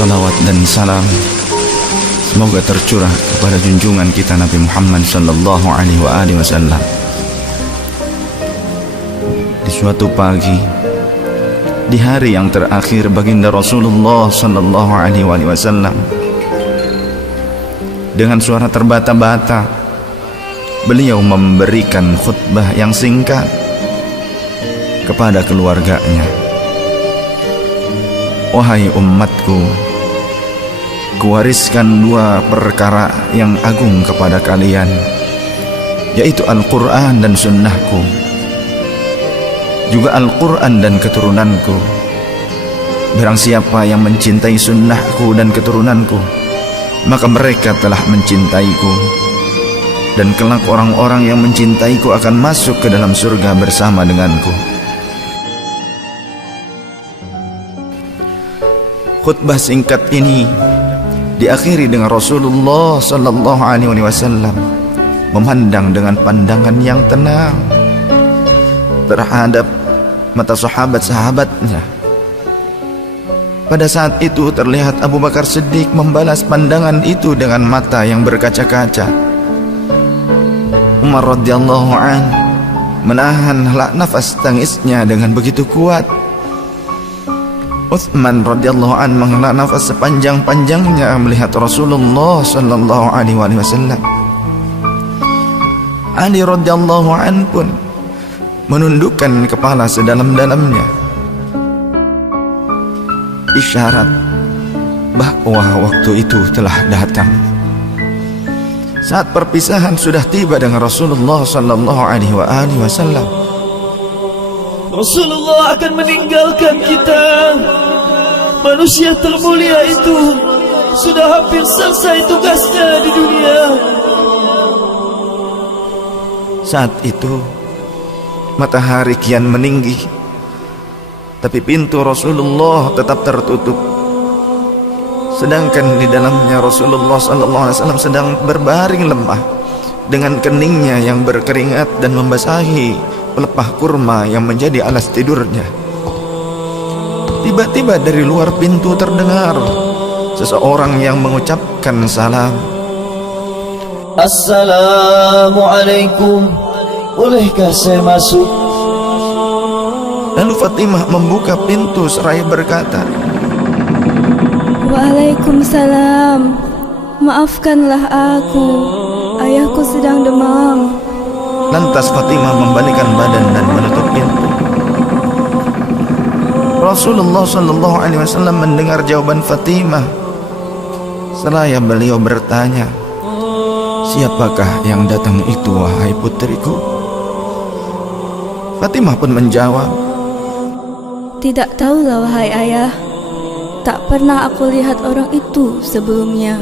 Salawat dan salam semoga tercurah kepada junjungan kita Nabi Muhammad sallallahu alaihi wasallam. Di suatu pagi, di hari yang terakhir baginda Rasulullah sallallahu alaihi wasallam, dengan suara terbata-bata beliau memberikan khutbah yang singkat kepada keluarganya. Wahai umatku, kuwariskan dua perkara yang agung kepada kalian, yaitu Al-Quran dan sunnahku, juga Al-Quran dan keturunanku. Barang siapa yang mencintai sunnahku dan keturunanku, maka mereka telah mencintaiku, dan kelak orang-orang yang mencintaiku akan masuk ke dalam surga bersama denganku. Khutbah singkat ini diakhiri dengan Rasulullah sallallahu alaihi wasallam memandang dengan pandangan yang tenang terhadap mata sahabat-sahabatnya. Pada saat itu terlihat Abu Bakar Siddiq membalas pandangan itu dengan mata yang berkaca-kaca. Umar radhiyallahu an menahan nafas tangisnya dengan begitu kuat. Utsman radhiyallahu an menghela nafas sepanjang-panjangnya melihat Rasulullah sallallahu alaihi wasallam. Ali radhiyallahu an pun menundukkan kepala sedalam-dalamnya, isyarat bahwa waktu itu telah datang. Saat perpisahan sudah tiba dengan Rasulullah sallallahu alaihi wasallam. Rasulullah akan meninggalkan kita. Manusia termulia itu sudah hampir selesai tugasnya di dunia. Saat itu matahari kian meninggi, tapi pintu Rasulullah tetap tertutup. Sedangkan di dalamnya Rasulullah SAW sedang berbaring lemah dengan keningnya yang berkeringat dan membasahi pelepah kurma yang menjadi alas tidurnya. Tiba-tiba dari luar pintu terdengar seseorang yang mengucapkan salam. Assalamualaikum, bolehkah saya masuk? Lalu Fatimah membuka pintu seraya berkata, Waalaikumsalam, maafkanlah aku, ayahku sedang demam. Lantas Fatimah membalikkan badan dan menutup pintu. Rasulullah sallallahu alaihi wasallam mendengar jawaban Fatimah. Seraya beliau bertanya, siapakah yang datang itu wahai putriku? Fatimah pun menjawab, tidak tahulah wahai ayah, tak pernah aku lihat orang itu sebelumnya.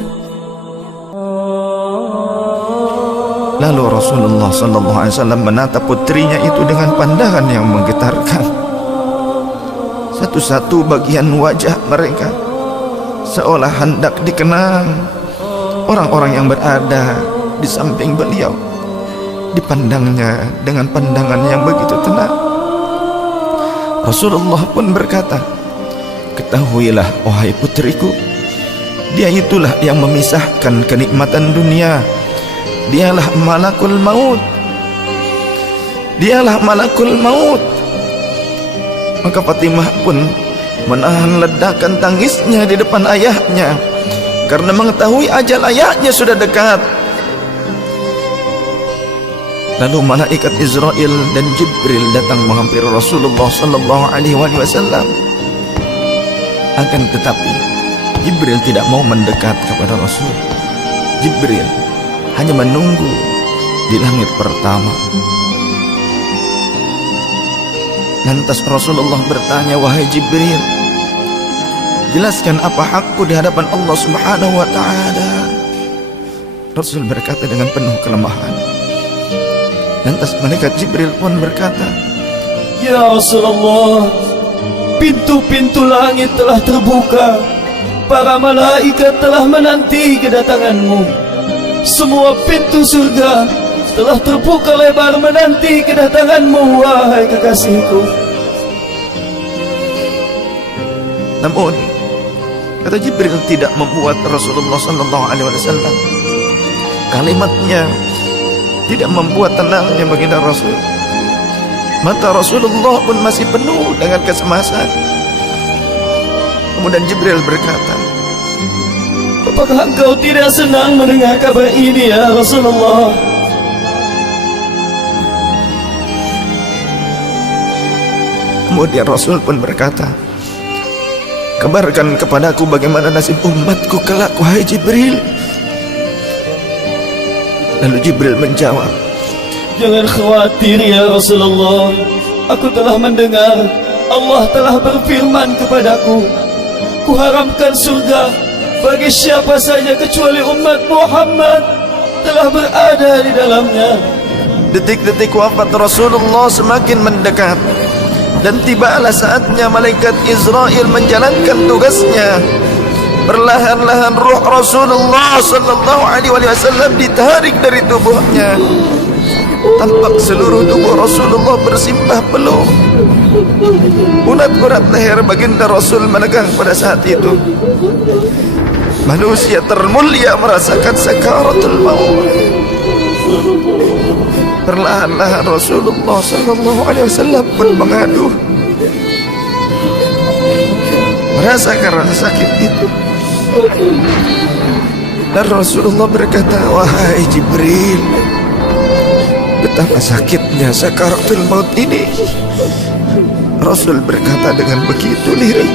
Lalu Rasulullah sallallahu alaihi wasallam menatap putrinya itu dengan pandangan yang menggetarkan. Satu-satu bagian wajah mereka seolah hendak dikenang. Orang-orang yang berada di samping beliau dipandangnya dengan pandangan yang begitu tenang. Rasulullah pun berkata, ketahuilah wahai putriku, dia itulah yang memisahkan kenikmatan dunia. Dialah malakul maut. Dialah malakul maut. Maka Fatimah pun menahan ledakan tangisnya di depan ayahnya karena mengetahui ajal ayahnya sudah dekat. Lalu malaikat Israel dan Jibril datang menghampiri Rasulullah sallallahu alaihi wasallam. Akan tetapi Jibril tidak mau mendekat kepada Rasul. Jibril hanya menunggu di langit pertama. Lantas Rasulullah bertanya, wahai Jibril, jelaskan apa hakku di hadapan Allah Subhanahu wa ta'ala. Rasul berkata dengan penuh kelemahan. Lantas malaikat Jibril pun berkata, Ya Rasulullah, pintu-pintu langit telah terbuka. Para malaikat telah menanti kedatanganmu. Semua pintu surga telah terbuka lebar menanti kedatanganmu, wahai kekasihku. Namun Kata Jibril tidak membuat Rasulullah sallallahu alaihi wasallam kalimatnya tidak membuat tenangnya baginda Rasul. Mata Rasulullah pun masih penuh dengan kecemasan. Kemudian Jibril berkata, apakah engkau tidak senang mendengar kabar ini ya Rasulullah? Kemudian Rasul pun berkata, kabarkan kepadaku bagaimana nasib umatku kelak, wahai Jibril. Lalu Jibril menjawab, jangan khawatir ya Rasulullah. Aku telah mendengar Allah telah berfirman kepadaku, kuharamkan surga bagi siapa saja kecuali umat Muhammad telah berada di dalamnya. detik-detik wafat Rasulullah semakin mendekat, dan tibalah saatnya malaikat Israel menjalankan tugasnya. Perlahan-lahan ruh Rasulullah sallallahu alaihi wasallam ditarik dari tubuhnya. Tampak seluruh tubuh Rasulullah bersimbah peluh. Urat-urat leher baginda Rasul menegang pada saat itu. Manusia termulia merasakan sakaratul maut. Perlahan-lahan Rasulullah sallallahu alaihi wasallam pun mengadu, merasakan rasa sakit itu. Dan Rasulullah berkata, wahai Jibril, betapa sakitnya sakaratul maut ini. Rasul berkata dengan begitu lirih.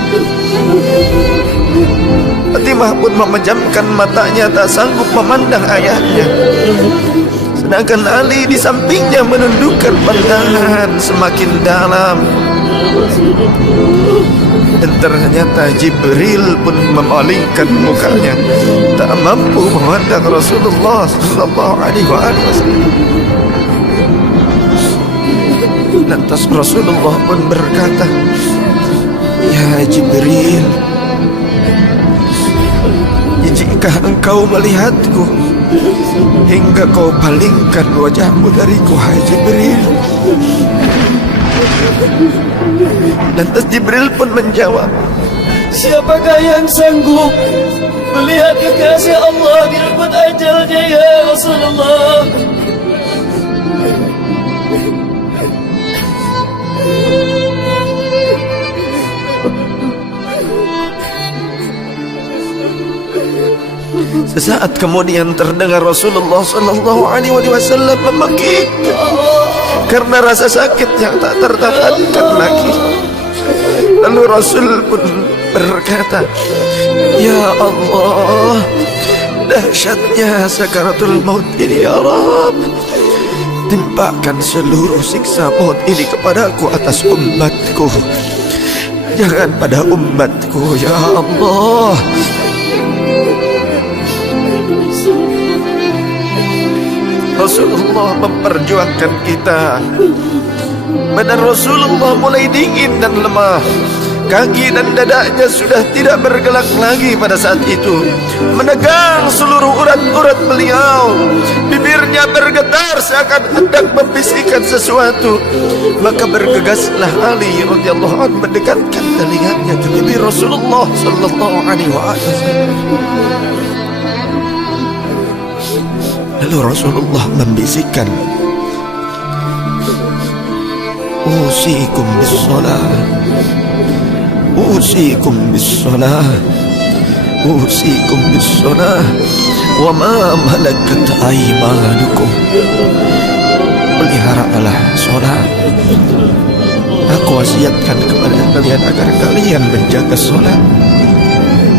Fatimah pun memejamkan matanya, tak sanggup memandang ayahnya. Sedangkan Ali di sampingnya menundukkan pandangan semakin dalam. Dan ternyata Jibril pun memalingkan mukanya, tak mampu memandang Rasulullah sallallahu alaihi wasallam. Lantas Rasulullah pun berkata, ya Jibril, jika engkau melihatku hingga kau palingkan wajahmu dariku, hai Jibril. Lantas Jibril pun menjawab, siapakah yang sanggup melihat kekasih Allah direbut ajalnya ya Rasulullah? Sesaat kemudian terdengar Rasulullah sallallahu alaihi wasallam memekik karena rasa sakit yang tak tertahankan lagi. Lalu Rasul pun berkata, ya Allah, dahsyatnya sakaratul maut ini ya Rabb. Timpakan seluruh siksa maut ini kepadaku atas umatku, jangan pada umatku ya Allah. Rasulullah memperjuangkan kita. Badan Rasulullah mulai dingin dan lemah. Kaki dan dadanya sudah tidak bergerak lagi pada saat itu. Menegang seluruh urat-urat beliau. Bibirnya bergetar seakan hendak membisikkan sesuatu. Maka bergegaslah Ali radhiyallahu anhu mendekatkan telinganya ke bibir Rasulullah sallallahu alaihi wasallam. Lalu Rasulullah membisikkan, usikum bis-shalah, usikum bis-shalah, usikum bis-shalah, wa ma malakat aymanukum. Peliharalah sholat. Aku wasiatkan kepada kalian agar kalian menjaga sholat.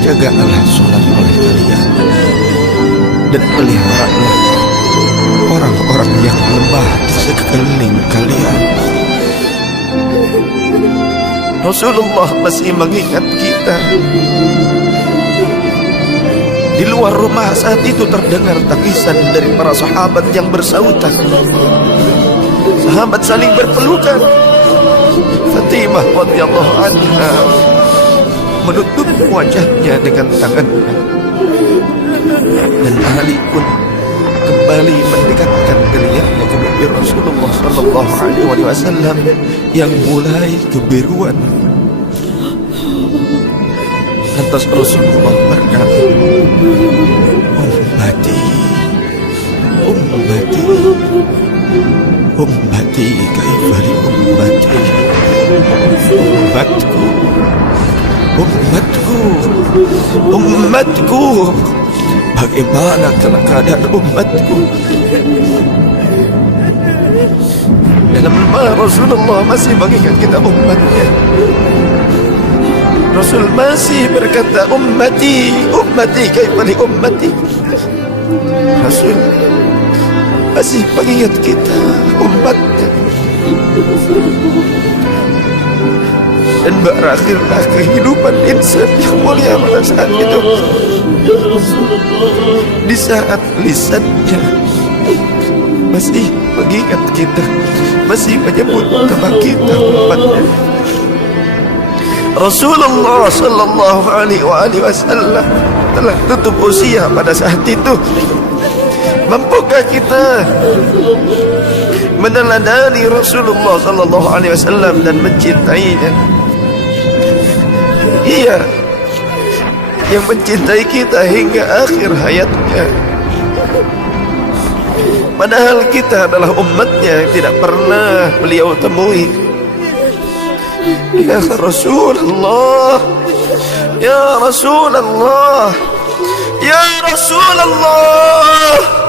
Jagalah sholat oleh kalian, dan peliharalah orang-orang yang lemah di sekeliling kalian. Rasulullah masih mengingat kita. Di luar rumah saat itu terdengar tangisan dari para sahabat yang bersautan. Sahabat saling berpelukan. Fatimah radhiyallahu anha menutup wajahnya dengan tangannya, dan Ali pun kembali mendekatkan telinganya ke bibir Rasulullah sallallahu alaihi wasallam yang mulai kebiruan. Lantas Rasulullah berkata, Ummati, ummati, ummati, kaifa li ummati. Umatku, umatku, umatku, bagaimana keadaan umatku? Dalam Rasulullah masih bagikan kita umatnya. Rasul masih berkata, ummati, ummati, kaifa li ummati. Rasul masih mengingat kita umatnya. Dan berakhirlah kehidupan insan yang mulia pada saat itu. Di saat lisannya masih mengingat kita, masih menyebut nama kita umatnya. Rasulullah sallallahu alaihi wasallam telah tutup usia pada saat itu. Mampukah kita meneladani Rasulullah sallallahu alaihi wasallam dan mencintainya? Ia yang mencintai kita hingga akhir hayatnya. Padahal kita adalah umatnya yang tidak pernah beliau temui. Ya Rasulullah, ya Rasulullah, ya Rasulullah.